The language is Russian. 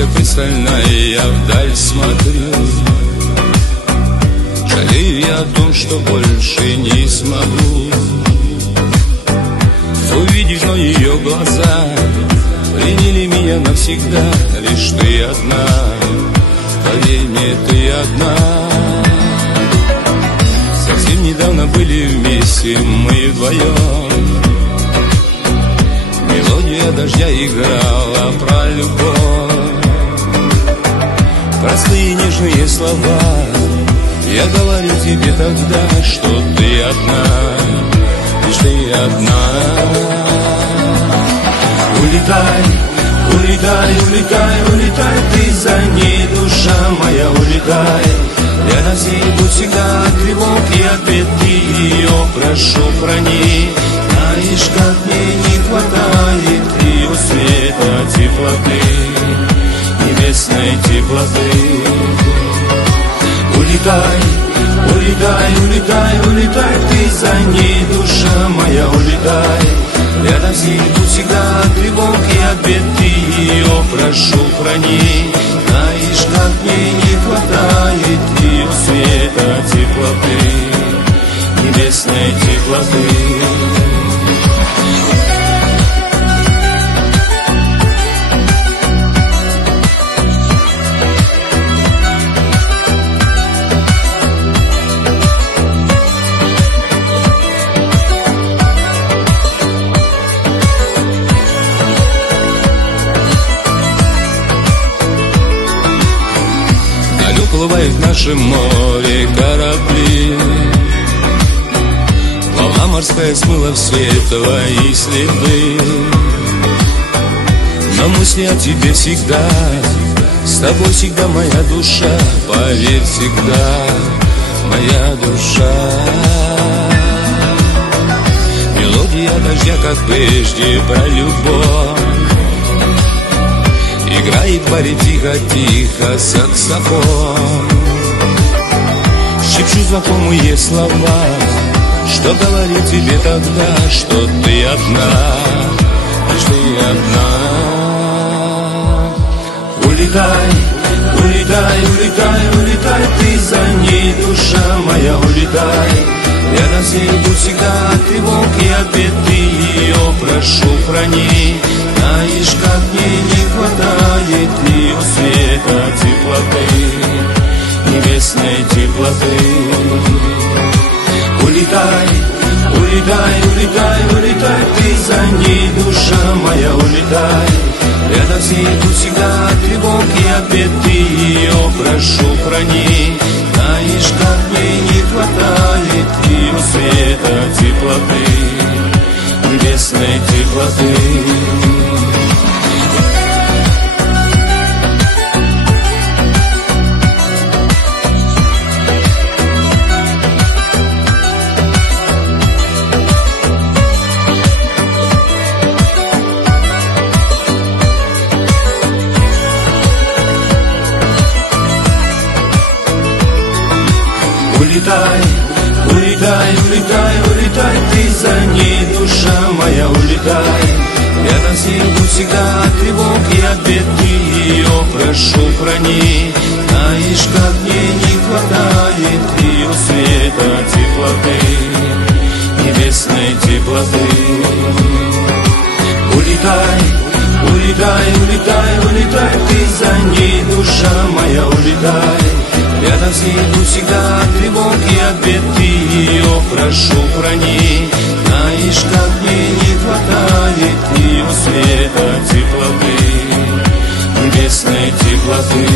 тебе пристально я вдаль смотрю. Жалею я о том, что больше не смогу увидеть, но ее глаза приняли меня навсегда. Лишь ты одна, поверь мне, ты одна. Совсем недавно были вместе мы вдвоем. Мелодия дождя играла про любовь. Простые нежные слова я говорю тебе тогда, что ты одна, лишь ты одна. Улетай, улетай, улетай, улетай, ты за ней, душа моя, улетай. Рядом с ней будь всегда тревог и ответ, ты ее прошу, храни. Знаешь, как мне не хватает ее света, теплоты, небесной теплоты. Улетай, улетай, улетай, улетай, ты за ней, душа моя, улетай. Рядом с ней будь всегда тревог и ответ, ты ее прошу, храни. Знаешь, как мне не хватает ее света, теплоты, небесной теплоты. Плывает в нашем море корабли, волна морская смыла все твои следы. Но мысли о тебе всегда, с тобой всегда моя душа, поверь, всегда моя душа. Мелодия дождя, как прежде, про любовь. Играет в баре тихо-тихо саксофон. Шепчу знакомые слова, что говорил тебе тогда, что ты одна, лишь ты одна. Улетай, улетай, улетай, улетай, ты за ней, душа моя, улетай. Рядом с ней будь всегда тревог и ответ, ты ее прошу, храни. Знаешь, как мне не хватает ее света, теплоты, небесной теплоты. Улетай, улетай, улетай, улетай, ты за ней, душа моя, улетай. Рядом с ней будь всегда тревог и ответ, ты ее прошу, храни. Знаешь, как мне не хватает ее света, теплоты, небесной теплоты. Улетай, улетай, улетай, улетай, ты за ней, душа моя, улетай. Рядом с ней будь всегда тревог и ответ, ты ее прошу, храни. Знаешь, как мне не хватает ее света, теплоты, небесной теплоты. Улетай, улетай, улетай, улетай, ты за ней, душа моя, улетай. Рядом с ней будь всегда тревог и ответ, ты ее прошу, храни. Знаешь, как мне не хватает ее света, теплоты, небесной теплоты.